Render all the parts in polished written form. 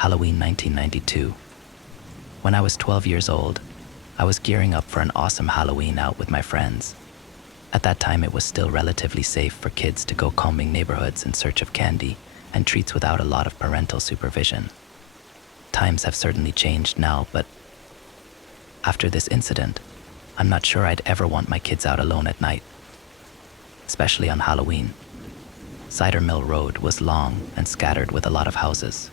Halloween 1992. When I was 12 years old, I was gearing up for an awesome Halloween out with my friends. At that time, it was still relatively safe for kids to go combing neighborhoods in search of candy and treats without a lot of parental supervision. Times have certainly changed now, but after this incident, I'm not sure I'd ever want my kids out alone at night, especially on Halloween. Cider Mill Road was long and scattered with a lot of houses.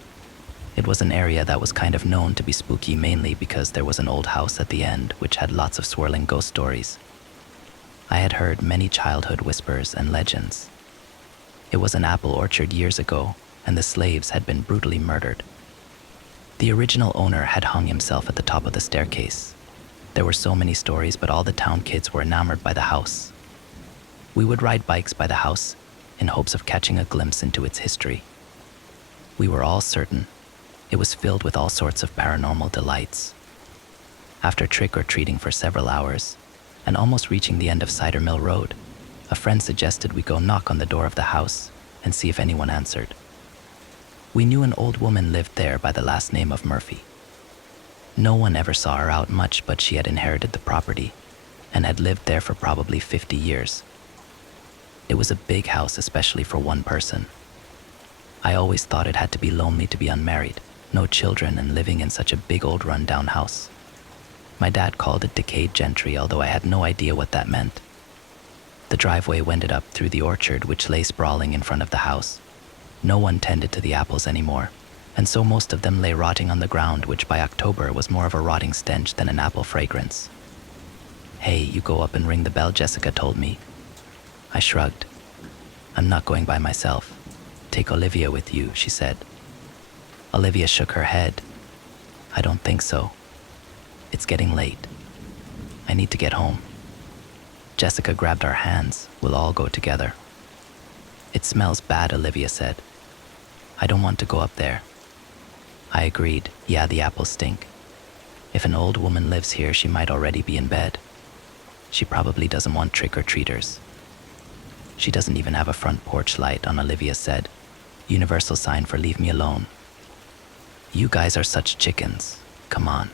It was an area that was kind of known to be spooky mainly because there was an old house at the end which had lots of swirling ghost stories. I had heard many childhood whispers and legends. It was an apple orchard years ago, and the slaves had been brutally murdered. The original owner had hung himself at the top of the staircase. There were so many stories, but all the town kids were enamored by the house. We would ride bikes by the house in hopes of catching a glimpse into its history. We were all certain it was filled with all sorts of paranormal delights. After trick-or-treating for several hours, and almost reaching the end of Cider Mill Road, a friend suggested we go knock on the door of the house and see if anyone answered. We knew an old woman lived there by the last name of Murphy. No one ever saw her out much, but she had inherited the property and had lived there for probably 50 years. It was a big house, especially for one person. I always thought it had to be lonely to be unmarried, no children, and living in such a big old run-down house. My dad called it decayed gentry, although I had no idea what that meant. The driveway wended up through the orchard, which lay sprawling in front of the house. No one tended to the apples anymore, and so most of them lay rotting on the ground, which by October was more of a rotting stench than an apple fragrance. "Hey, you go up and ring the bell," Jessica told me. I shrugged. "I'm not going by myself. Take Olivia with you," she said. Olivia shook her head. "I don't think so. It's getting late. I need to get home." Jessica grabbed our hands. "We'll all go together." "It smells bad," Olivia said. "I don't want to go up there." I agreed. "Yeah, the apples stink. If an old woman lives here, she might already be in bed. She probably doesn't want trick-or-treaters." "She doesn't even have a front porch light on," Olivia said. "Universal sign for leave me alone." "You guys are such chickens. Come on.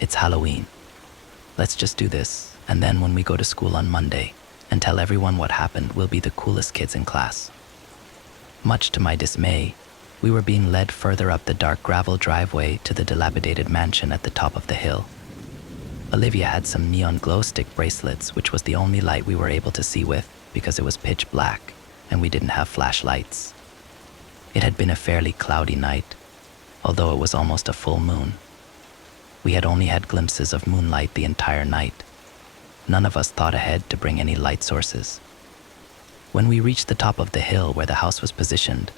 It's Halloween. Let's just do this, and then when we go to school on Monday and tell everyone what happened, we'll be the coolest kids in class." Much to my dismay, we were being led further up the dark gravel driveway to the dilapidated mansion at the top of the hill. Olivia had some neon glow stick bracelets, which was the only light we were able to see with because it was pitch black and we didn't have flashlights. It had been a fairly cloudy night, although it was almost a full moon. We had only had glimpses of moonlight the entire night. None of us thought ahead to bring any light sources. When we reached the top of the hill where the house was positioned,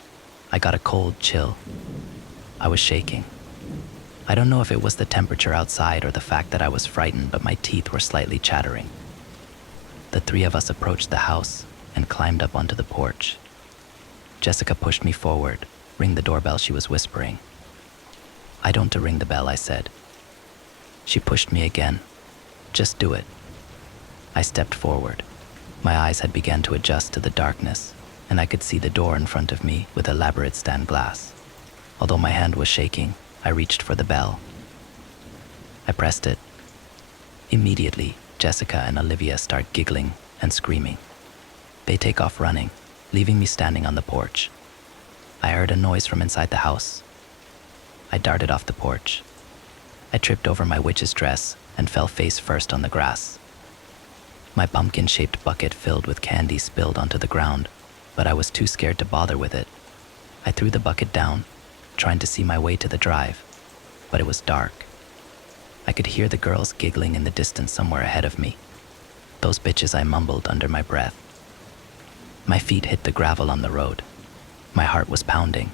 I got a cold chill. I was shaking. I don't know if it was the temperature outside or the fact that I was frightened, but my teeth were slightly chattering. The three of us approached the house and climbed up onto the porch. Jessica pushed me forward. "Ring the doorbell," she was whispering. "I don't ring the bell," I said. She pushed me again. "Just do it." I stepped forward. My eyes had begun to adjust to the darkness, and I could see the door in front of me with elaborate stained glass. Although my hand was shaking, I reached for the bell. I pressed it. Immediately, Jessica and Olivia start giggling and screaming. They take off running, leaving me standing on the porch. I heard a noise from inside the house. I darted off the porch. I tripped over my witch's dress and fell face first on the grass. My pumpkin-shaped bucket filled with candy spilled onto the ground, but I was too scared to bother with it. I threw the bucket down, trying to see my way to the drive, but it was dark. I could hear the girls giggling in the distance somewhere ahead of me. "Those bitches," I mumbled under my breath. My feet hit the gravel on the road. My heart was pounding.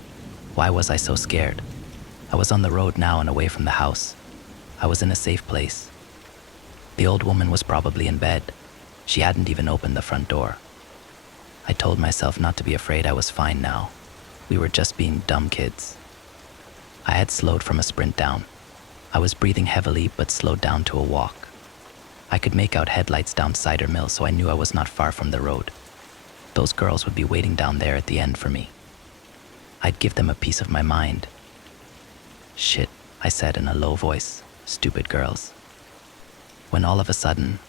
Why was I so scared? I was on the road now and away from the house. I was in a safe place. The old woman was probably in bed. She hadn't even opened the front door. I told myself not to be afraid. I was fine now. We were just being dumb kids. I had slowed from a sprint down. I was breathing heavily but slowed down to a walk. I could make out headlights down Cider Mill, so I knew I was not far from the road. Those girls would be waiting down there at the end for me. I'd give them a piece of my mind. "Shit," I said in a low voice. "Stupid girls." When all of a sudden,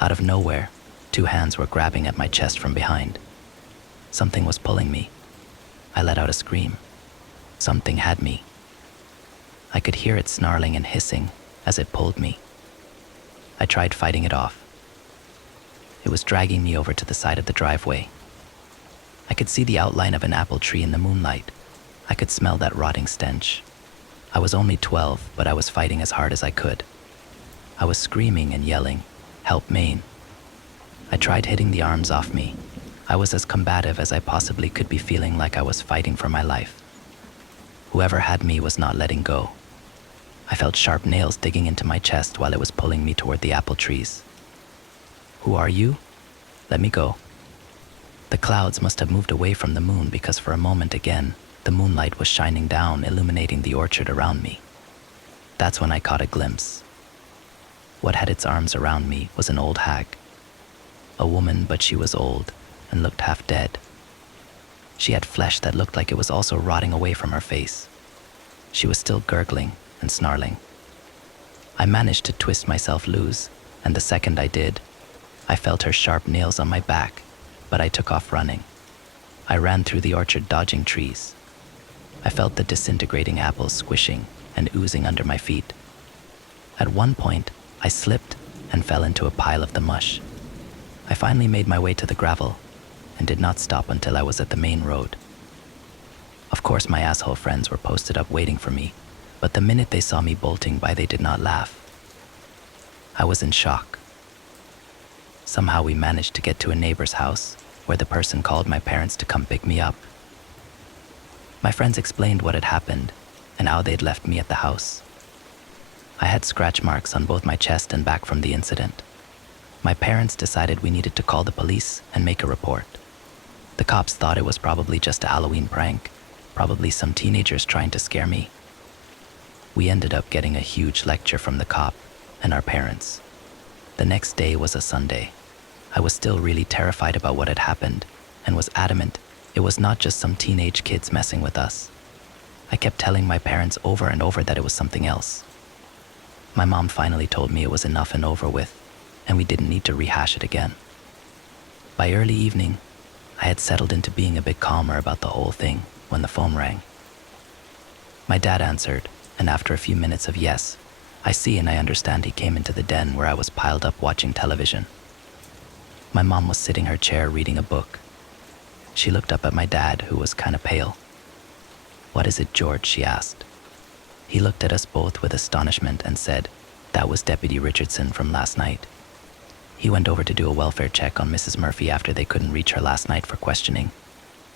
out of nowhere, 2 hands were grabbing at my chest from behind. Something was pulling me. I let out a scream. Something had me. I could hear it snarling and hissing as it pulled me. I tried fighting it off. It was dragging me over to the side of the driveway. I could see the outline of an apple tree in the moonlight. I could smell that rotting stench. I was only 12, but I was fighting as hard as I could. I was screaming and yelling, "Help, Maine." I tried hitting the arms off me. I was as combative as I possibly could be, feeling like I was fighting for my life. Whoever had me was not letting go. I felt sharp nails digging into my chest while it was pulling me toward the apple trees. "Who are you? Let me go." The clouds must have moved away from the moon, because for a moment again, the moonlight was shining down, illuminating the orchard around me. That's when I caught a glimpse. What had its arms around me was an old hag. A woman, but she was old and looked half dead. She had flesh that looked like it was also rotting away from her face. She was still gurgling and snarling. I managed to twist myself loose, and the second I did, I felt her sharp nails on my back, but I took off running. I ran through the orchard, dodging trees. I felt the disintegrating apples squishing and oozing under my feet. At one point, I slipped and fell into a pile of the mush. I finally made my way to the gravel and did not stop until I was at the main road. Of course, my asshole friends were posted up waiting for me, but the minute they saw me bolting by, they did not laugh. I was in shock. Somehow we managed to get to a neighbor's house, where the person called my parents to come pick me up. My friends explained what had happened and how they'd left me at the house. I had scratch marks on both my chest and back from the incident. My parents decided we needed to call the police and make a report. The cops thought it was probably just a Halloween prank, probably some teenagers trying to scare me. We ended up getting a huge lecture from the cop and our parents. The next day was a Sunday. I was still really terrified about what had happened and was adamant it was not just some teenage kids messing with us. I kept telling my parents over and over that it was something else. My mom finally told me it was enough and over with, and we didn't need to rehash it again. By early evening, I had settled into being a bit calmer about the whole thing when the phone rang. My dad answered, and after a few minutes of "Yes, I see and I understand," he came into the den where I was piled up watching television. My mom was sitting in her chair reading a book. She looked up at my dad, who was kind of pale. "What is it, George?" she asked. He looked at us both with astonishment and said, "That was Deputy Richardson from last night. He went over to do a welfare check on Mrs. Murphy after they couldn't reach her last night for questioning.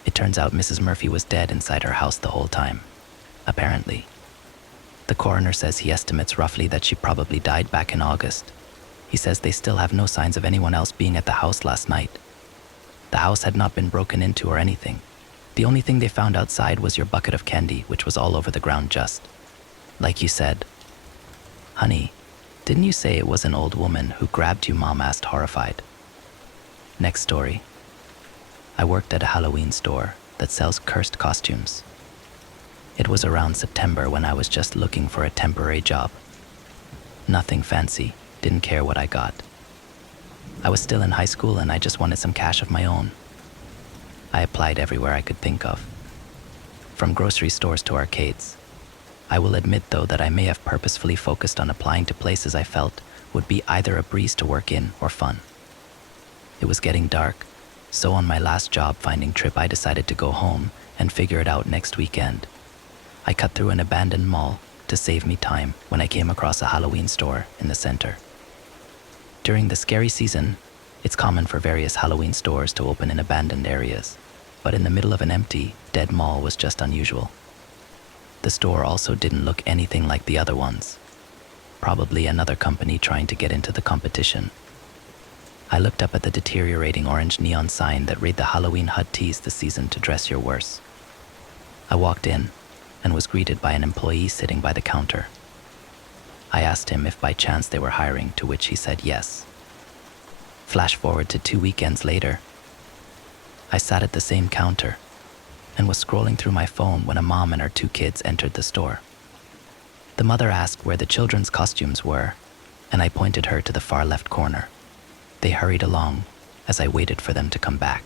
It turns out Mrs. Murphy was dead inside her house the whole time, apparently. The coroner says he estimates roughly that she probably died back in August. He says they still have no signs of anyone else being at the house last night. The house had not been broken into or anything. The only thing they found outside was your bucket of candy, which was all over the ground, just like you said." "Honey, didn't you say it was an old woman who grabbed you?" Mom asked, horrified. Next story. I worked at a Halloween store that sells cursed costumes. It was around September when I was just looking for a temporary job. Nothing fancy, didn't care what I got. I was still in high school and I just wanted some cash of my own. I applied everywhere I could think of, from grocery stores to arcades. I will admit, though, that I may have purposefully focused on applying to places I felt would be either a breeze to work in or fun. It was getting dark, so on my last job finding trip I decided to go home and figure it out next weekend. I cut through an abandoned mall to save me time when I came across a Halloween store in the center. During the scary season, it's common for various Halloween stores to open in abandoned areas, but in the middle of an empty, dead mall was just unusual. The store also didn't look anything like the other ones. Probably another company trying to get into the competition. I looked up at the deteriorating orange neon sign that read the Halloween Hut Tease the season to dress your worst. I walked in and was greeted by an employee sitting by the counter. I asked him if by chance they were hiring, to which he said yes. Flash forward to 2 weekends later. I sat at the same counter and was scrolling through my phone when a mom and her 2 kids entered the store. The mother asked where the children's costumes were, and I pointed her to the far left corner. They hurried along as I waited for them to come back.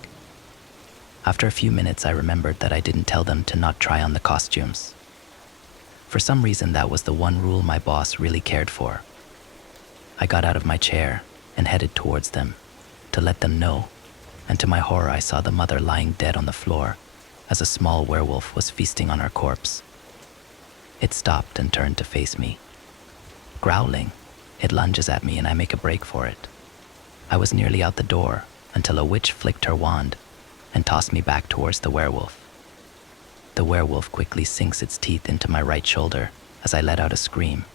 After a few minutes, I remembered that I didn't tell them to not try on the costumes. For some reason, that was the one rule my boss really cared for. I got out of my chair and headed towards them to let them know, and to my horror, I saw the mother lying dead on the floor as a small werewolf was feasting on her corpse. It stopped and turned to face me. Growling, it lunges at me and I make a break for it. I was nearly out the door until a witch flicked her wand and tossed me back towards the werewolf. The werewolf quickly sinks its teeth into my right shoulder as I let out a scream.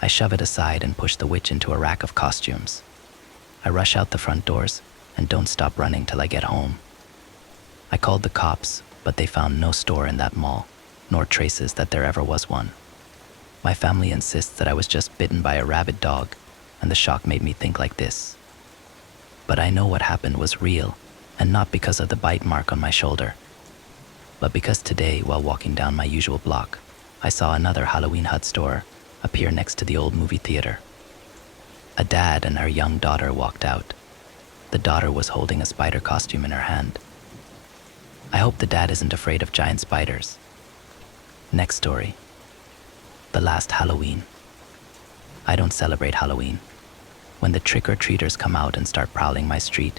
I shove it aside and push the witch into a rack of costumes. I rush out the front doors and don't stop running till I get home. I called the cops, but they found no store in that mall, nor traces that there ever was one. My family insists that I was just bitten by a rabid dog, and the shock made me think like this. But I know what happened was real, and not because of the bite mark on my shoulder, but because today, while walking down my usual block, I saw another Halloween hut store appear next to the old movie theater. A dad and her young daughter walked out. The daughter was holding a spider costume in her hand. I hope the dad isn't afraid of giant spiders. Next story. The last Halloween. I don't celebrate Halloween. When the trick-or-treaters come out and start prowling my street,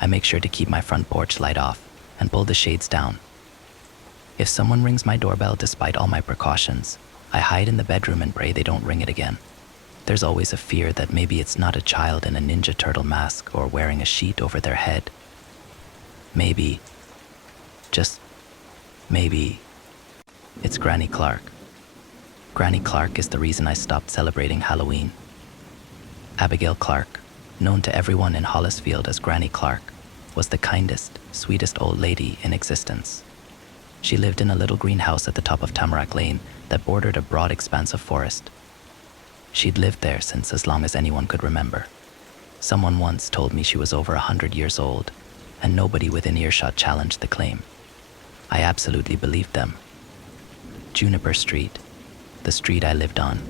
I make sure to keep my front porch light off and pull the shades down. If someone rings my doorbell despite all my precautions, I hide in the bedroom and pray they don't ring it again. There's always a fear that maybe it's not a child in a Ninja Turtle mask or wearing a sheet over their head. Maybe, just maybe, it's Granny Clark. Granny Clark is the reason I stopped celebrating Halloween. Abigail Clark, known to everyone in Hollisfield as Granny Clark, was the kindest, sweetest old lady in existence. She lived in a little greenhouse at the top of Tamarack Lane that bordered a broad expanse of forest. She'd lived there since as long as anyone could remember. Someone once told me she was over 100 years old, and nobody within earshot challenged the claim. I absolutely believed them. Juniper Street, the street I lived on,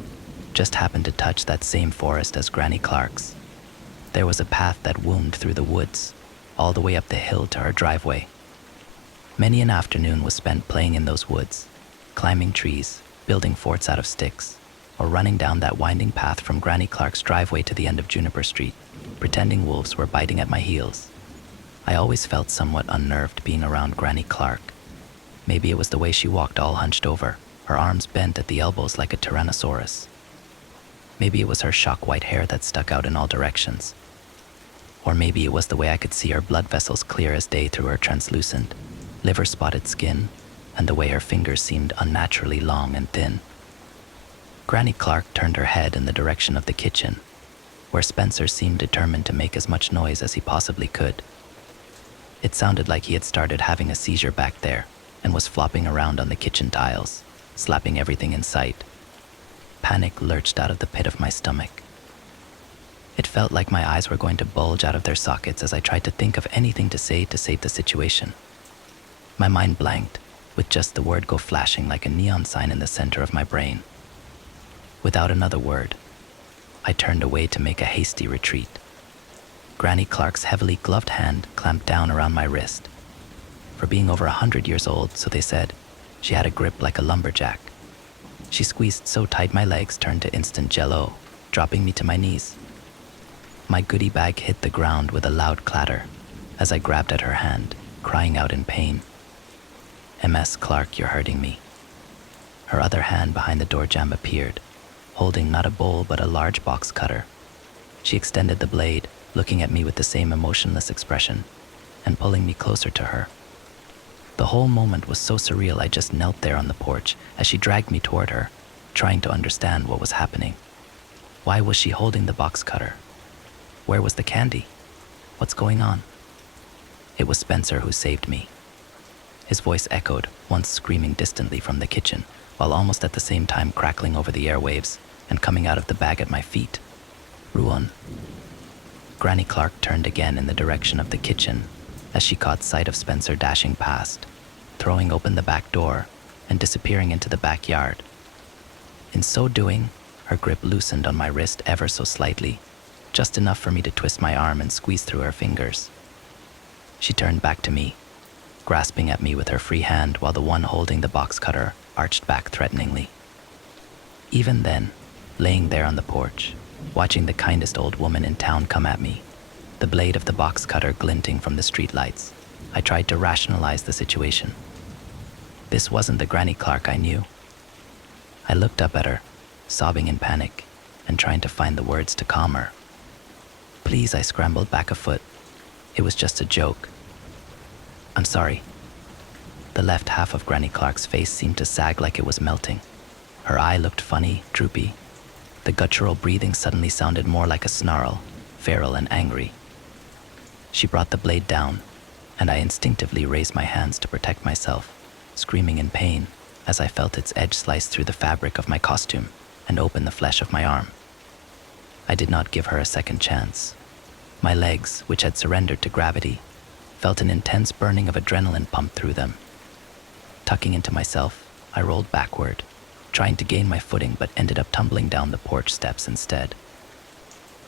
just happened to touch that same forest as Granny Clark's. There was a path that wound through the woods, all the way up the hill to her driveway. Many an afternoon was spent playing in those woods, climbing trees, building forts out of sticks, or running down that winding path from Granny Clark's driveway to the end of Juniper Street, pretending wolves were biting at my heels. I always felt somewhat unnerved being around Granny Clark. Maybe it was the way she walked all hunched over, her arms bent at the elbows like a tyrannosaurus. Maybe it was her shock white hair that stuck out in all directions. Or maybe it was the way I could see her blood vessels clear as day through her translucent, liver-spotted skin, and the way her fingers seemed unnaturally long and thin. Granny Clark turned her head in the direction of the kitchen, where Spencer seemed determined to make as much noise as he possibly could. It sounded like he had started having a seizure back there and was flopping around on the kitchen tiles, slapping everything in sight. Panic lurched out of the pit of my stomach. It felt like my eyes were going to bulge out of their sockets as I tried to think of anything to say to save the situation. My mind blanked, with just the word go flashing like a neon sign in the center of my brain. Without another word, I turned away to make a hasty retreat. Granny Clark's heavily gloved hand clamped down around my wrist. For being over 100 years old, so they said, she had a grip like a lumberjack. She squeezed so tight my legs turned to instant jello, dropping me to my knees. My goodie bag hit the ground with a loud clatter as I grabbed at her hand, crying out in pain. "MS Clark, you're hurting me." Her other hand behind the door jamb appeared, holding not a bowl but a large box cutter. She extended the blade, looking at me with the same emotionless expression, and pulling me closer to her. The whole moment was so surreal I just knelt there on the porch as she dragged me toward her, trying to understand what was happening. Why was she holding the box cutter? Where was the candy? What's going on? It was Spencer who saved me. His voice echoed, once screaming distantly from the kitchen, while almost at the same time crackling over the airwaves and coming out of the bag at my feet. "Ruan." Granny Clark turned again in the direction of the kitchen as she caught sight of Spencer dashing past, throwing open the back door and disappearing into the backyard. In so doing, her grip loosened on my wrist ever so slightly, just enough for me to twist my arm and squeeze through her fingers. She turned back to me, grasping at me with her free hand while the one holding the box cutter arched back threateningly. Even then, laying there on the porch, watching the kindest old woman in town come at me, the blade of the box cutter glinting from the streetlights, I tried to rationalize the situation. This wasn't the Granny Clark I knew. I looked up at her, sobbing in panic, and trying to find the words to calm her. Please, I scrambled back a foot. It was just a joke. I'm sorry. The left half of Granny Clark's face seemed to sag like it was melting. Her eye looked funny, droopy. The guttural breathing suddenly sounded more like a snarl, feral and angry. She brought the blade down, and I instinctively raised my hands to protect myself, screaming in pain as I felt its edge slice through the fabric of my costume and open the flesh of my arm. I did not give her a second chance. My legs, which had surrendered to gravity, felt an intense burning of adrenaline pump through them. Tucking into myself, I rolled backward, trying to gain my footing but ended up tumbling down the porch steps instead.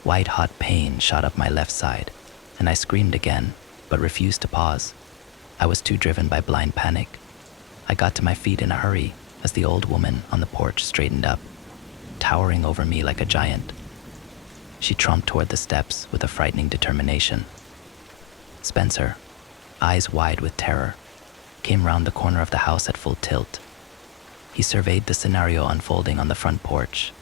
White-hot pain shot up my left side, and I screamed again, but refused to pause. I was too driven by blind panic. I got to my feet in a hurry as the old woman on the porch straightened up, towering over me like a giant. She tromped toward the steps with a frightening determination. Spencer, eyes wide with terror, came round the corner of the house at full tilt. He surveyed the scenario unfolding on the front porch,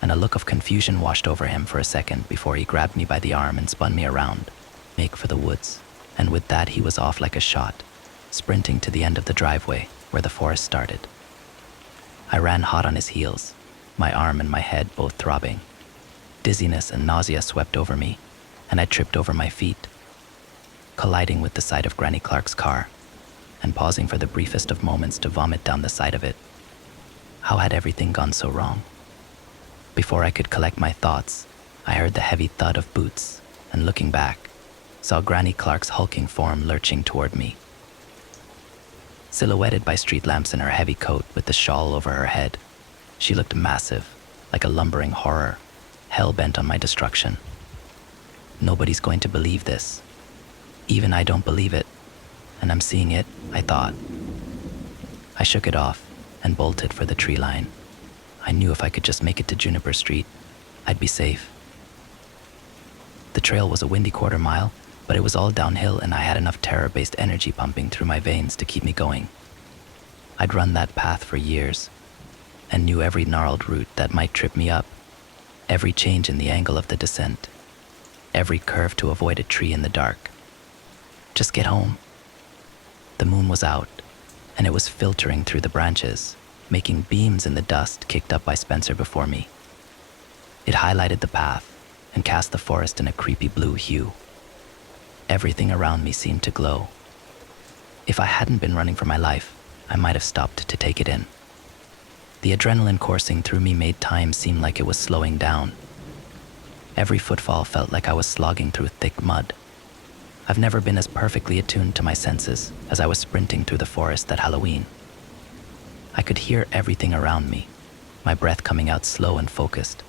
and a look of confusion washed over him for a second before he grabbed me by the arm and spun me around, make for the woods, and with that he was off like a shot, sprinting to the end of the driveway where the forest started. I ran hot on his heels, my arm and my head both throbbing. Dizziness and nausea swept over me, and I tripped over my feet, colliding with the side of Granny Clark's car, and pausing for the briefest of moments to vomit down the side of it. How had everything gone so wrong? Before I could collect my thoughts, I heard the heavy thud of boots, and looking back, saw Granny Clark's hulking form lurching toward me. Silhouetted by street lamps in her heavy coat with the shawl over her head, she looked massive, like a lumbering horror, hell-bent on my destruction. Nobody's going to believe this. Even I don't believe it, and I'm seeing it, I thought. I shook it off and bolted for the tree line. I knew if I could just make it to Juniper Street, I'd be safe. The trail was a windy quarter-mile, but it was all downhill and I had enough terror-based energy pumping through my veins to keep me going. I'd run that path for years and knew every gnarled root that might trip me up, every change in the angle of the descent, every curve to avoid a tree in the dark. Just get home. The moon was out, and it was filtering through the branches, making beams in the dust kicked up by Spencer before me. It highlighted the path and cast the forest in a creepy blue hue. Everything around me seemed to glow. If I hadn't been running for my life, I might have stopped to take it in. The adrenaline coursing through me made time seem like it was slowing down. Every footfall felt like I was slogging through thick mud. I've never been as perfectly attuned to my senses as I was sprinting through the forest that Halloween. I could hear everything around me, my breath coming out slow and focused,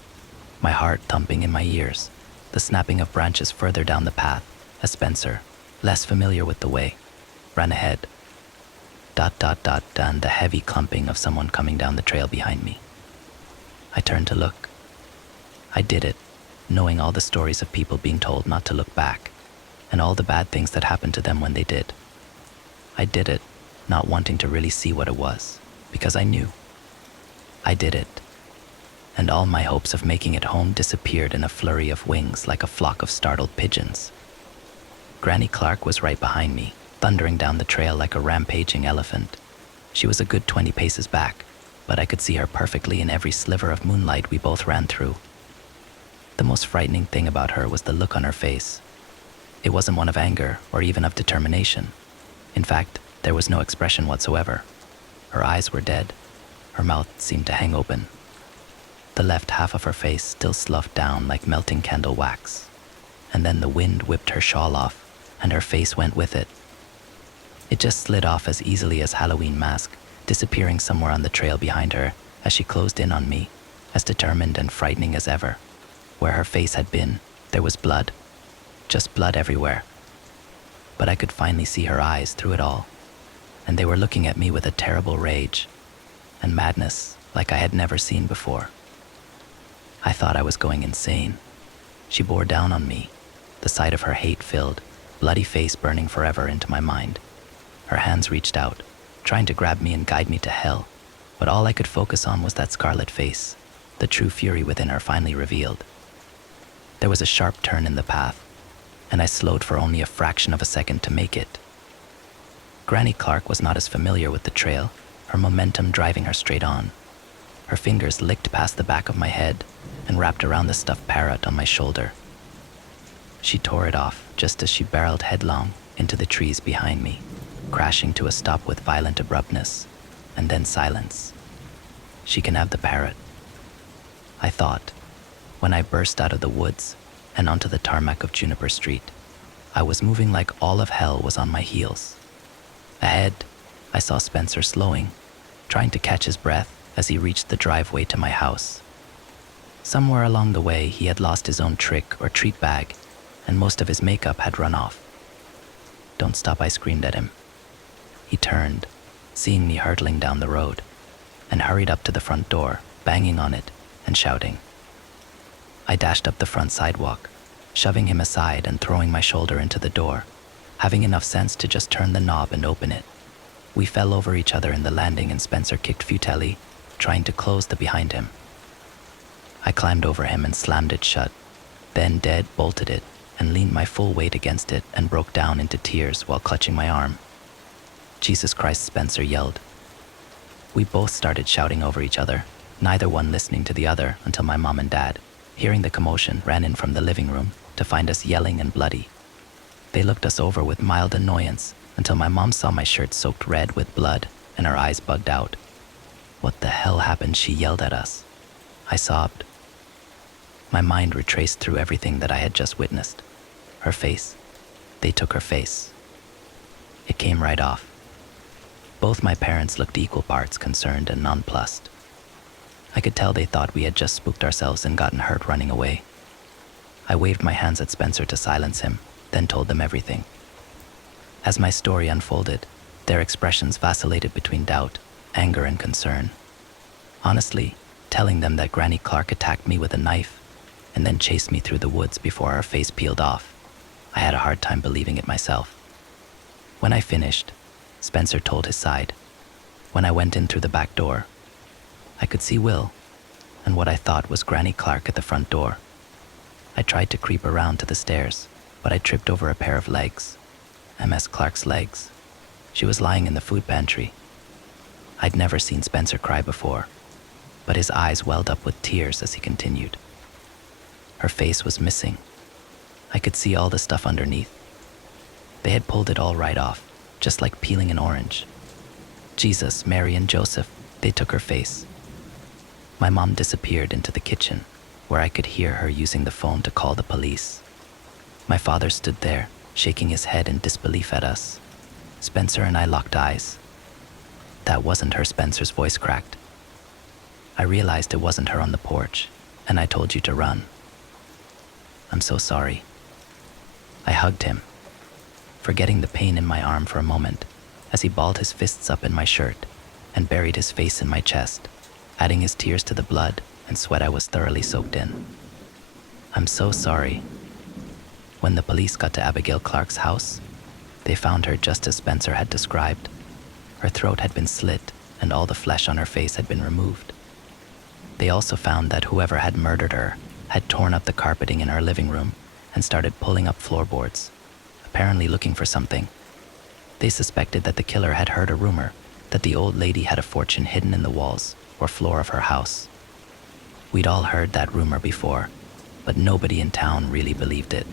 my heart thumping in my ears, the snapping of branches further down the path as Spencer, less familiar with the way, ran ahead. ... and the heavy clumping of someone coming down the trail behind me. I turned to look. I did it, knowing all the stories of people being told not to look back, and all the bad things that happened to them when they did. I did it, not wanting to really see what it was, because I knew. I did it, and all my hopes of making it home disappeared in a flurry of wings like a flock of startled pigeons. Granny Clark was right behind me, thundering down the trail like a rampaging elephant. She was a good 20 paces back, but I could see her perfectly in every sliver of moonlight we both ran through. The most frightening thing about her was the look on her face. It wasn't one of anger or even of determination. In fact, there was no expression whatsoever. Her eyes were dead. Her mouth seemed to hang open. The left half of her face still sloughed down like melting candle wax. And then the wind whipped her shawl off, and her face went with it. It just slid off as easily as Halloween mask, disappearing somewhere on the trail behind her as she closed in on me as determined and frightening as ever. Where her face had been, there was blood. Just blood everywhere. But I could finally see her eyes through it all, and they were looking at me with a terrible rage and madness like I had never seen before. I thought I was going insane. She bore down on me, the sight of her hate-filled, bloody face burning forever into my mind. Her hands reached out, trying to grab me and guide me to hell, but all I could focus on was that scarlet face, the true fury within her finally revealed. There was a sharp turn in the path, and I slowed for only a fraction of a second to make it. Granny Clark was not as familiar with the trail, her momentum driving her straight on. Her fingers licked past the back of my head and wrapped around the stuffed parrot on my shoulder. She tore it off just as she barreled headlong into the trees behind me, crashing to a stop with violent abruptness, and then silence. She can have the parrot, I thought, when I burst out of the woods and onto the tarmac of Juniper Street. I was moving like all of hell was on my heels. Ahead, I saw Spencer slowing, trying to catch his breath as he reached the driveway to my house. Somewhere along the way, he had lost his own trick or treat bag, and most of his makeup had run off. "Don't stop," I screamed at him. He turned, seeing me hurtling down the road, and hurried up to the front door, banging on it and shouting. I dashed up the front sidewalk, shoving him aside and throwing my shoulder into the door, having enough sense to just turn the knob and open it. We fell over each other in the landing and Spencer kicked futilely, trying to close the behind him. I climbed over him and slammed it shut, then bolted it and leaned my full weight against it and broke down into tears while clutching my arm. "Jesus Christ," Spencer yelled. We both started shouting over each other, neither one listening to the other until my mom and dad, hearing the commotion, ran in from the living room to find us yelling and bloody. They looked us over with mild annoyance until my mom saw my shirt soaked red with blood and her eyes bugged out. "What the hell happened?" she yelled at us. I sobbed. My mind retraced through everything that I had just witnessed. Her face. They took her face. It came right off. Both my parents looked equal parts concerned and nonplussed. I could tell they thought we had just spooked ourselves and gotten hurt running away. I waved my hands at Spencer to silence him, then told them everything. As my story unfolded, their expressions vacillated between doubt, anger, and concern. Honestly, telling them that Granny Clark attacked me with a knife and then chased me through the woods before her face peeled off, I had a hard time believing it myself. When I finished, Spencer told his side. When I went in through the back door, I could see Will and what I thought was Granny Clark at the front door. I tried to creep around to the stairs, but I tripped over a pair of legs. MS Clark's legs. She was lying in the food pantry. I'd never seen Spencer cry before, but his eyes welled up with tears as he continued. Her face was missing. I could see all the stuff underneath. They had pulled it all right off, just like peeling an orange. Jesus, Mary, and Joseph, they took her face. My mom disappeared into the kitchen, where I could hear her using the phone to call the police. My father stood there, shaking his head in disbelief at us. Spencer and I locked eyes. "That wasn't her," Spencer's voice cracked. "I realized it wasn't her on the porch, and I told you to run. I'm so sorry." I hugged him, forgetting the pain in my arm for a moment, as he balled his fists up in my shirt and buried his face in my chest, adding his tears to the blood and sweat I was thoroughly soaked in. "I'm so sorry." When the police got to Abigail Clark's house, they found her just as Spencer had described. Her throat had been slit and all the flesh on her face had been removed. They also found that whoever had murdered her had torn up the carpeting in her living room and started pulling up floorboards, apparently looking for something. They suspected that the killer had heard a rumor that the old lady had a fortune hidden in the walls or floor of her house. We'd all heard that rumor before, but nobody in town really believed it.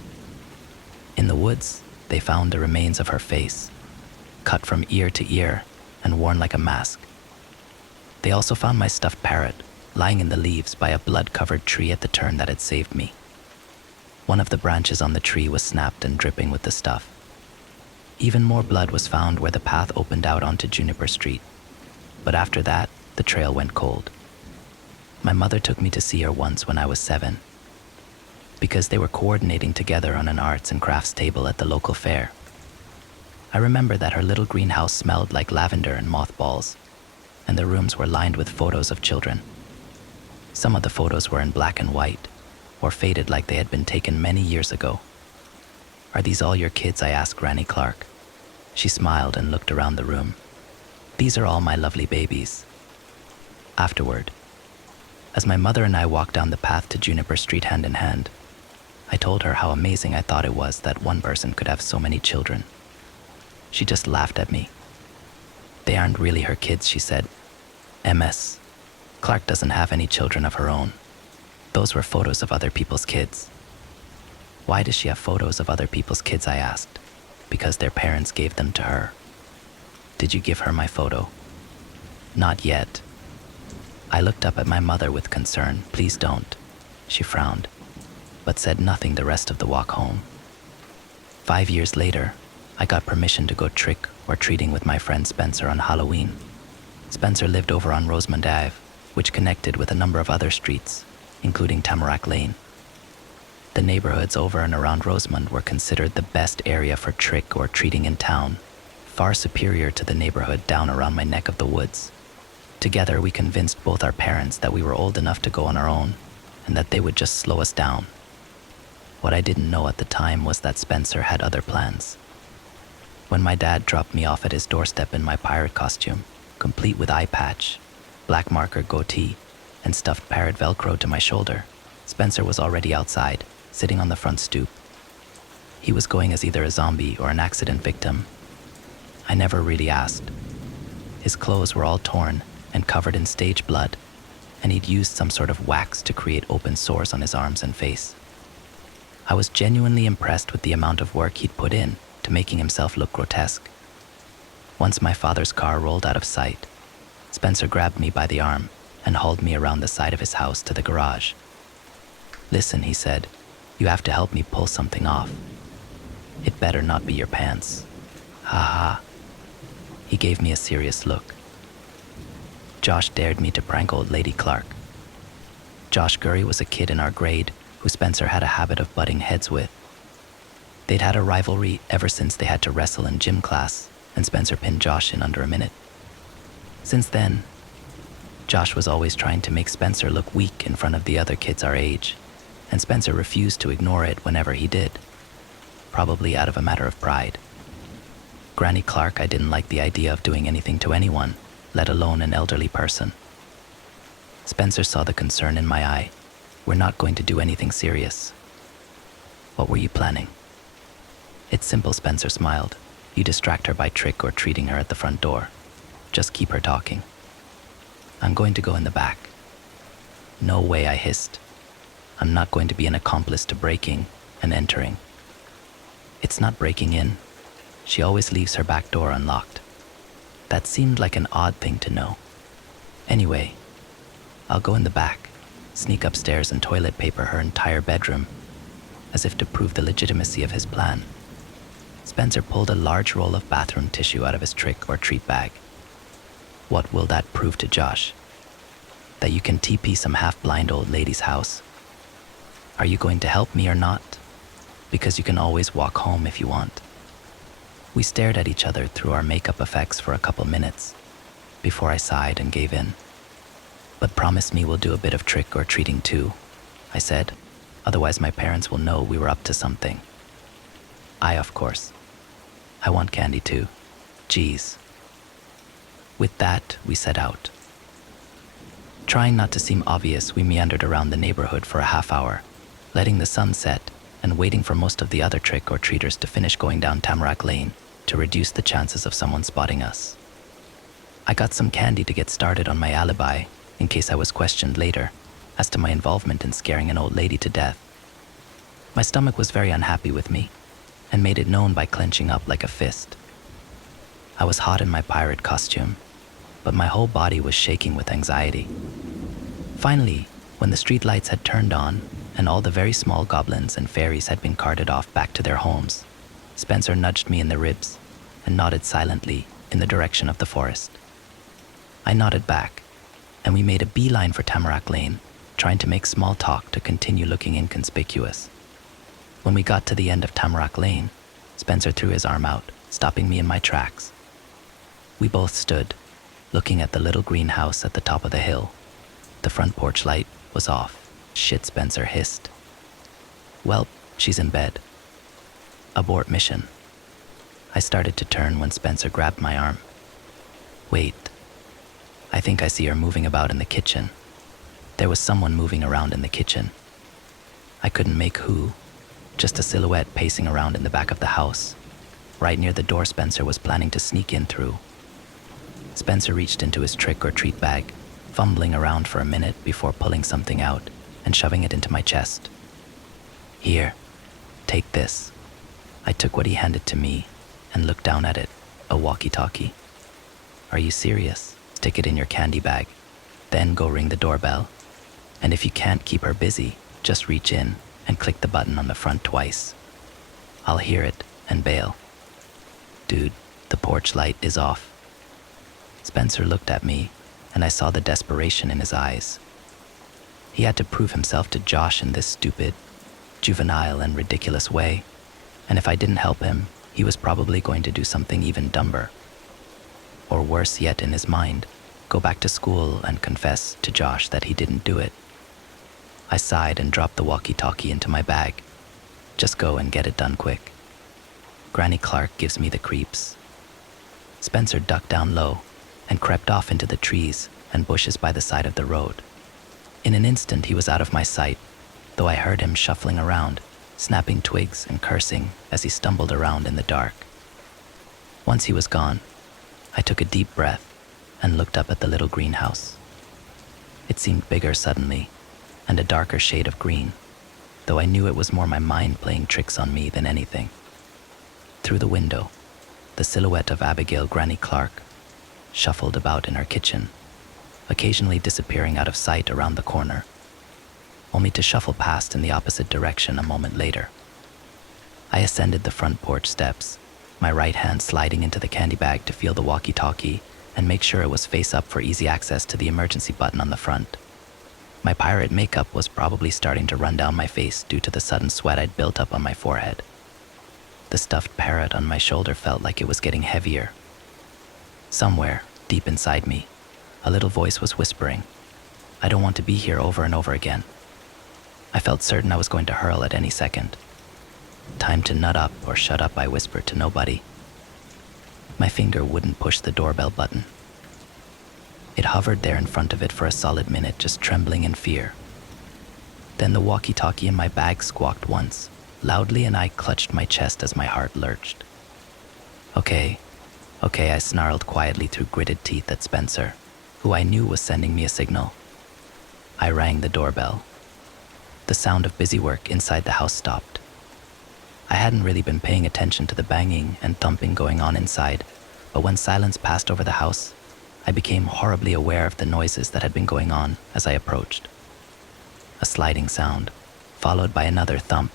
In the woods, they found the remains of her face, cut from ear to ear and worn like a mask. They also found my stuffed parrot lying in the leaves by a blood-covered tree at the turn that had saved me. One of the branches on the tree was snapped and dripping with the stuff. Even more blood was found where the path opened out onto Juniper Street, but after that, the trail went cold. My mother took me to see her once when I was 7, because they were coordinating together on an arts and crafts table at the local fair. I remember that her little greenhouse smelled like lavender and mothballs, and the rooms were lined with photos of children. Some of the photos were in black and white, or faded like they had been taken many years ago. "Are these all your kids?" I asked Granny Clark. She smiled and looked around the room. "These are all my lovely babies." Afterward, as my mother and I walked down the path to Juniper Street hand in hand, I told her how amazing I thought it was that one person could have so many children. She just laughed at me. "They aren't really her kids," she said. "MS. Clark doesn't have any children of her own. Those were photos of other people's kids." "Why does she have photos of other people's kids?" I asked. "Because their parents gave them to her." "Did you give her my photo?" "Not yet." I looked up at my mother with concern. "Please don't." She frowned, but said nothing the rest of the walk home. 5 years later, I got permission to go trick or treating with my friend Spencer on Halloween. Spencer lived over on Rosemond Ave, which connected with a number of other streets, including Tamarack Lane. The neighborhoods over and around Rosemond were considered the best area for trick or treating in town, far superior to the neighborhood down around my neck of the woods. Together, we convinced both our parents that we were old enough to go on our own and that they would just slow us down. What I didn't know at the time was that Spencer had other plans. When my dad dropped me off at his doorstep in my pirate costume, complete with eye patch, black marker goatee, and stuffed parrot Velcro to my shoulder, Spencer was already outside, sitting on the front stoop. He was going as either a zombie or an accident victim. I never really asked. His clothes were all torn and covered in stage blood, and he'd used some sort of wax to create open sores on his arms and face. I was genuinely impressed with the amount of work he'd put in to making himself look grotesque. Once my father's car rolled out of sight, Spencer grabbed me by the arm and hauled me around the side of his house to the garage. "Listen," he said, "you have to help me pull something off. It better not be your pants." Ha ha. He gave me a serious look. Josh dared me to prank old lady Clark. Josh Gurry was a kid in our grade who Spencer had a habit of butting heads with. They'd had a rivalry ever since they had to wrestle in gym class, and Spencer pinned Josh in under a minute. Since then, Josh was always trying to make Spencer look weak in front of the other kids our age, and Spencer refused to ignore it whenever he did, probably out of a matter of pride. Granny Clark, I didn't like the idea of doing anything to anyone, let alone an elderly person. Spencer saw the concern in my eye. "We're not going to do anything serious." "What were you planning?" "It's simple," Spencer smiled. "You distract her by trick or treating her at the front door. Just keep her talking." "I'm going to go in the back." "No way," I hissed. "I'm not going to be an accomplice to breaking and entering." "It's not breaking in. She always leaves her back door unlocked." That seemed like an odd thing to know. "Anyway, I'll go in the back, sneak upstairs and toilet paper her entire bedroom, as if to prove the legitimacy of his plan." Spencer pulled a large roll of bathroom tissue out of his trick or treat bag. "What will that prove to Josh? That you can TP some half-blind old lady's house? Are you going to help me or not? Because you can always walk home if you want." We stared at each other through our makeup effects for a couple minutes before I sighed and gave in. "But promise me we'll do a bit of trick or treating too," I said. "Otherwise my parents will know we were up to something." Of course. I want candy too. Geez." With that, we set out. Trying not to seem obvious, we meandered around the neighborhood for a half hour, letting the sun set and waiting for most of the other trick-or-treaters to finish going down Tamarack Lane to reduce the chances of someone spotting us. I got some candy to get started on my alibi in case I was questioned later as to my involvement in scaring an old lady to death. My stomach was very unhappy with me and made it known by clenching up like a fist. I was hot in my pirate costume, but my whole body was shaking with anxiety. Finally, when the street lights had turned on and all the very small goblins and fairies had been carted off back to their homes, Spencer nudged me in the ribs and nodded silently in the direction of the forest. I nodded back, and we made a beeline for Tamarack Lane, trying to make small talk to continue looking inconspicuous. When we got to the end of Tamarack Lane, Spencer threw his arm out, stopping me in my tracks. We both stood, looking at the little greenhouse at the top of the hill. The front porch light was off. Shit, Spencer hissed. Well, she's in bed. Abort mission. I started to turn when Spencer grabbed my arm. Wait. I think I see her moving about in the kitchen. There was someone moving around in the kitchen. I couldn't make who, just a silhouette pacing around in the back of the house, right near the door Spencer was planning to sneak in through. Spencer reached into his trick-or-treat bag, fumbling around for a minute before pulling something out and shoving it into my chest. Here, take this. I took what he handed to me and looked down at it, a walkie-talkie. Are you serious? Stick it in your candy bag, then go ring the doorbell. And if you can't keep her busy, just reach in and click the button on the front twice. I'll hear it and bail. Dude, the porch light is off. Spencer looked at me, and I saw the desperation in his eyes. He had to prove himself to Josh in this stupid, juvenile, and ridiculous way, and if I didn't help him, he was probably going to do something even dumber. Or worse yet, in his mind, go back to school and confess to Josh that he didn't do it. I sighed and dropped the walkie-talkie into my bag. Just go and get it done quick. Granny Clark gives me the creeps. Spencer ducked down low and crept off into the trees and bushes by the side of the road. In an instant he was out of my sight, though I heard him shuffling around, snapping twigs and cursing as he stumbled around in the dark. Once he was gone, I took a deep breath and looked up at the little greenhouse. It seemed bigger suddenly, and a darker shade of green, though I knew it was more my mind playing tricks on me than anything. Through the window, the silhouette of Abigail Granny Clark shuffled about in her kitchen, occasionally disappearing out of sight around the corner, only to shuffle past in the opposite direction a moment later. I ascended the front porch steps, my right hand sliding into the candy bag to feel the walkie-talkie and make sure it was face up for easy access to the emergency button on the front. My pirate makeup was probably starting to run down my face due to the sudden sweat I'd built up on my forehead. The stuffed parrot on my shoulder felt like it was getting heavier. Somewhere, deep inside me, a little voice was whispering, I don't want to be here over and over again. I felt certain I was going to hurl at any second. Time to nut up or shut up, I whispered to nobody. My finger wouldn't push the doorbell button. It hovered there in front of it for a solid minute, just trembling in fear. Then the walkie-talkie in my bag squawked once, loudly, and I clutched my chest as my heart lurched. Okay, I snarled quietly through gritted teeth at Spencer, who I knew was sending me a signal. I rang the doorbell. The sound of busy work inside the house stopped. I hadn't really been paying attention to the banging and thumping going on inside, but when silence passed over the house, I became horribly aware of the noises that had been going on as I approached. A sliding sound, followed by another thump,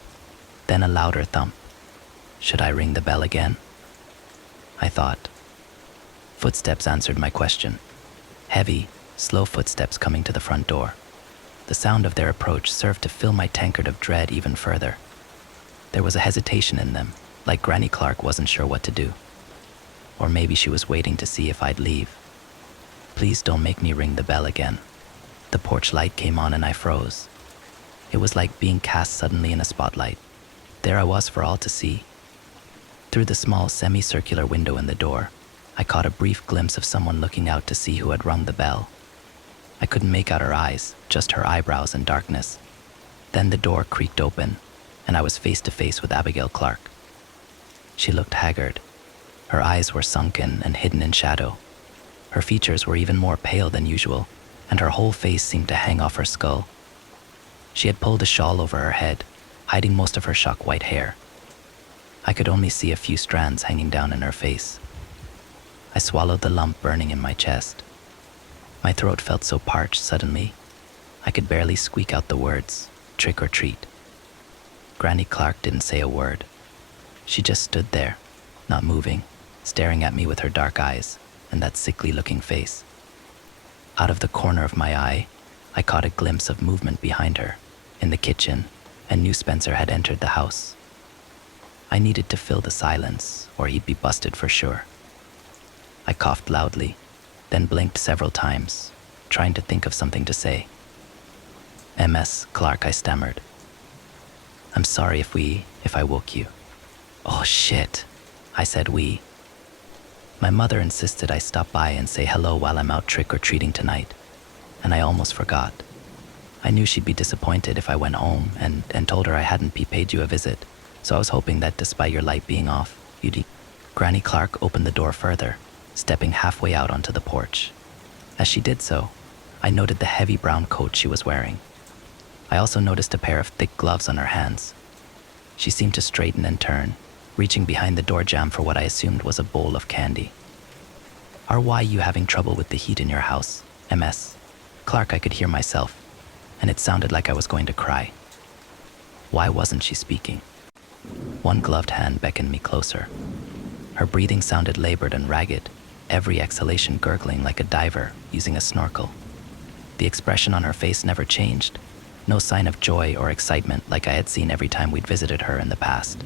then a louder thump. Should I ring the bell again? I thought. Footsteps answered my question. Heavy, slow footsteps coming to the front door. The sound of their approach served to fill my tankard of dread even further. There was a hesitation in them, like Granny Clark wasn't sure what to do. Or maybe she was waiting to see if I'd leave. Please don't make me ring the bell again. The porch light came on and I froze. It was like being cast suddenly in a spotlight. There I was for all to see. Through the small semicircular window in the door, I caught a brief glimpse of someone looking out to see who had rung the bell. I couldn't make out her eyes, just her eyebrows in darkness. Then the door creaked open, and I was face to face with Abigail Clark. She looked haggard. Her eyes were sunken and hidden in shadow. Her features were even more pale than usual, and her whole face seemed to hang off her skull. She had pulled a shawl over her head, hiding most of her shock white hair. I could only see a few strands hanging down in her face. I swallowed the lump burning in my chest. My throat felt so parched suddenly, I could barely squeak out the words, trick or treat. Granny Clark didn't say a word. She just stood there, not moving, staring at me with her dark eyes and that sickly-looking face. Out of the corner of my eye, I caught a glimpse of movement behind her, in the kitchen, and knew Spencer had entered the house. I needed to fill the silence, or he'd be busted for sure. I coughed loudly, then blinked several times, trying to think of something to say. "Ms. Clark," I stammered. "I'm sorry if I woke you." "Oh shit," I said we. My mother insisted I stop by and say hello while I'm out trick-or-treating tonight, and I almost forgot. I knew she'd be disappointed if I went home and told her I hadn't paid you a visit, so I was hoping that despite your light being off, you'd... Granny Clark opened the door further, stepping halfway out onto the porch. As she did so, I noted the heavy brown coat she was wearing. I also noticed a pair of thick gloves on her hands. She seemed to straighten and turn, reaching behind the door jamb for what I assumed was a bowl of candy. "Are why you having trouble with the heat in your house, Ms. Clark?" I could hear myself, and it sounded like I was going to cry. Why wasn't she speaking? One gloved hand beckoned me closer. Her breathing sounded labored and ragged, every exhalation gurgling like a diver using a snorkel. The expression on her face never changed, no sign of joy or excitement like I had seen every time we'd visited her in the past.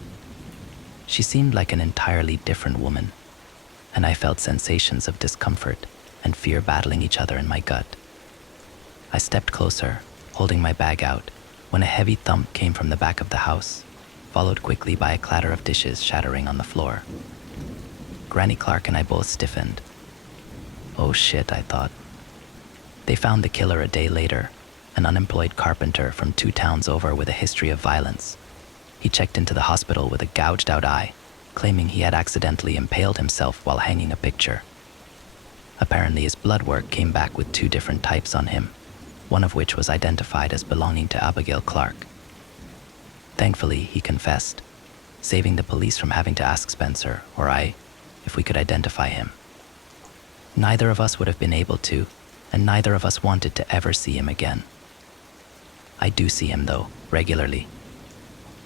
She seemed like an entirely different woman, and I felt sensations of discomfort and fear battling each other in my gut. I stepped closer, holding my bag out, when a heavy thump came from the back of the house, followed quickly by a clatter of dishes shattering on the floor. Granny Clark and I both stiffened. Oh shit, I thought. They found the killer a day later, an unemployed carpenter from 2 towns over with a history of violence. He checked into the hospital with a gouged out eye, claiming he had accidentally impaled himself while hanging a picture. Apparently his blood work came back with 2 different types on him, one of which was identified as belonging to Abigail Clark. Thankfully, he confessed, saving the police from having to ask Spencer, or I, if we could identify him. Neither of us would have been able to, and neither of us wanted to ever see him again. I do see him, though, regularly.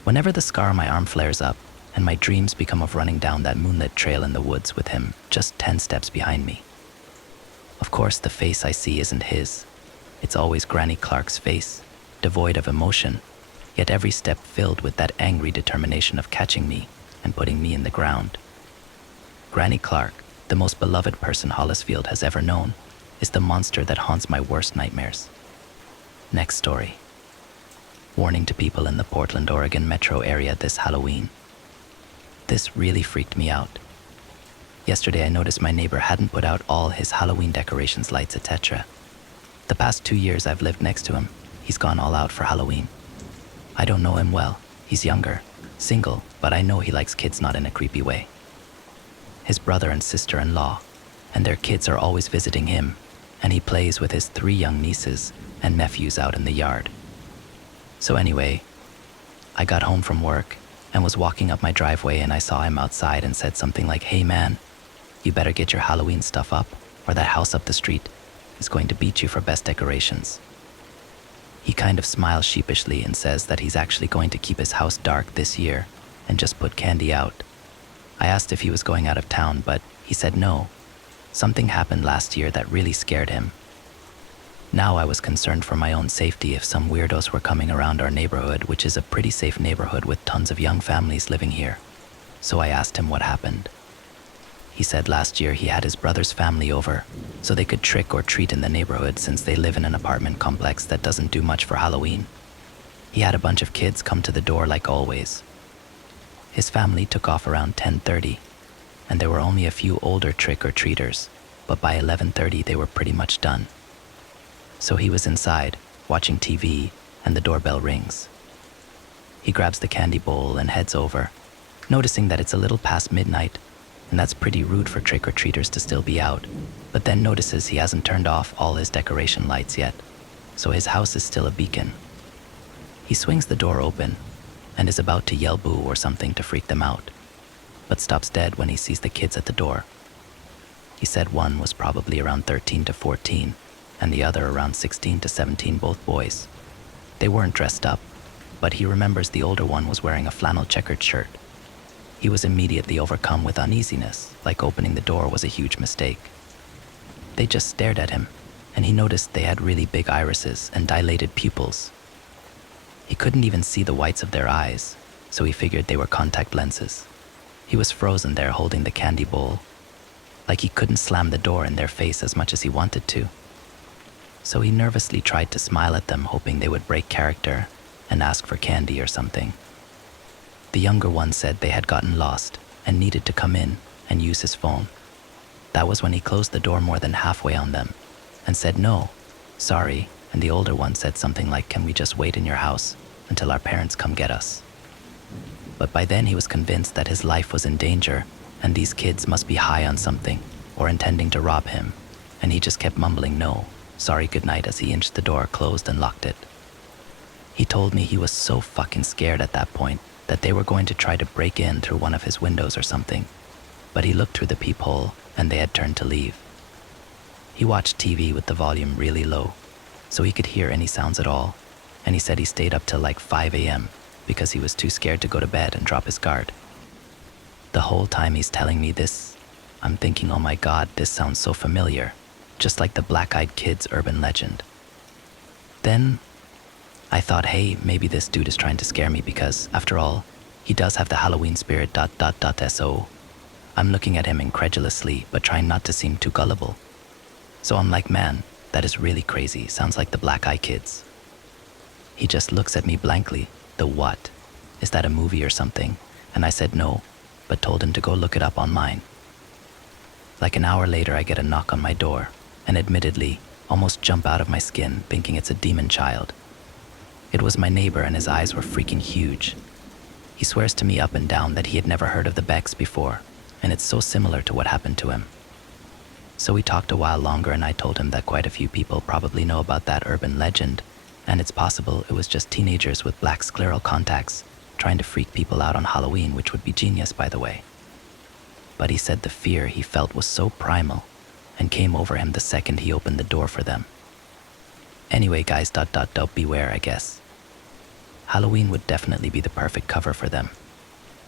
Whenever the scar on my arm flares up, and my dreams become of running down that moonlit trail in the woods with him just 10 steps behind me. Of course, the face I see isn't his. It's always Granny Clark's face, devoid of emotion, yet every step filled with that angry determination of catching me and putting me in the ground. Granny Clark, the most beloved person Hollisfield has ever known, is the monster that haunts my worst nightmares. Next story. Warning to people in the Portland, Oregon metro area this Halloween. This really freaked me out. Yesterday I noticed my neighbor hadn't put out all his Halloween decorations, lights, etc. The past 2 years I've lived next to him, he's gone all out for Halloween. I don't know him well. He's younger, single, but I know he likes kids not in a creepy way. His brother and sister-in-law, and their kids are always visiting him, and he plays with his 3 young nieces and nephews out in the yard. So anyway, I got home from work and was walking up my driveway and I saw him outside and said something like, "Hey man, you better get your Halloween stuff up or that house up the street is going to beat you for best decorations." He kind of smiles sheepishly and says that he's actually going to keep his house dark this year and just put candy out. I asked if he was going out of town, but he said no. Something happened last year that really scared him. Now I was concerned for my own safety if some weirdos were coming around our neighborhood, which is a pretty safe neighborhood with tons of young families living here. So I asked him what happened. He said last year he had his brother's family over, so they could trick or treat in the neighborhood since they live in an apartment complex that doesn't do much for Halloween. He had a bunch of kids come to the door like always. His family took off around 10:30, and there were only a few older trick-or-treaters, but by 11:30 they were pretty much done. So he was inside, watching TV, and the doorbell rings. He grabs the candy bowl and heads over, noticing that it's a little past midnight, and that's pretty rude for trick-or-treaters to still be out, but then notices he hasn't turned off all his decoration lights yet, so his house is still a beacon. He swings the door open, and is about to yell boo or something to freak them out, but stops dead when he sees the kids at the door. He said one was probably around 13 to 14, and the other around 16 to 17, both boys. They weren't dressed up, but he remembers the older one was wearing a flannel checkered shirt. He was immediately overcome with uneasiness, like opening the door was a huge mistake. They just stared at him, and he noticed they had really big irises and dilated pupils. He couldn't even see the whites of their eyes, so he figured they were contact lenses. He was frozen there holding the candy bowl, like he couldn't slam the door in their face as much as he wanted to. So he nervously tried to smile at them, hoping they would break character and ask for candy or something. The younger one said they had gotten lost and needed to come in and use his phone. That was when he closed the door more than halfway on them and said no, sorry, and the older one said something like, can we just wait in your house until our parents come get us? But by then he was convinced that his life was in danger and these kids must be high on something or intending to rob him, and he just kept mumbling no, sorry, good night as he inched the door closed and locked it. He told me he was so fucking scared at that point that they were going to try to break in through one of his windows or something, but he looked through the peephole and they had turned to leave. He watched TV with the volume really low, so he could hear any sounds at all, and he said he stayed up till like 5 a.m. because he was too scared to go to bed and drop his guard. The whole time he's telling me this, I'm thinking, oh my God, this sounds so familiar, just like the black-eyed kids urban legend. Then I thought, hey, maybe this dude is trying to scare me because, after all, he does have the Halloween spirit ... So I'm looking at him incredulously, but trying not to seem too gullible. So I'm like, man, that is really crazy. Sounds like the Black Eye Kids. He just looks at me blankly. The what? Is that a movie or something? And I said no, but told him to go look it up online. Like an hour later, I get a knock on my door, and admittedly, almost jump out of my skin, thinking it's a demon child. It was my neighbor, and his eyes were freaking huge. He swears to me up and down that he had never heard of the Becks before, and it's so similar to what happened to him. So we talked a while longer, and I told him that quite a few people probably know about that urban legend, and it's possible it was just teenagers with black scleral contacts trying to freak people out on Halloween, which would be genius, by the way. But he said the fear he felt was so primal and came over him the second he opened the door for them. Anyway, guys, beware, I guess. Halloween would definitely be the perfect cover for them.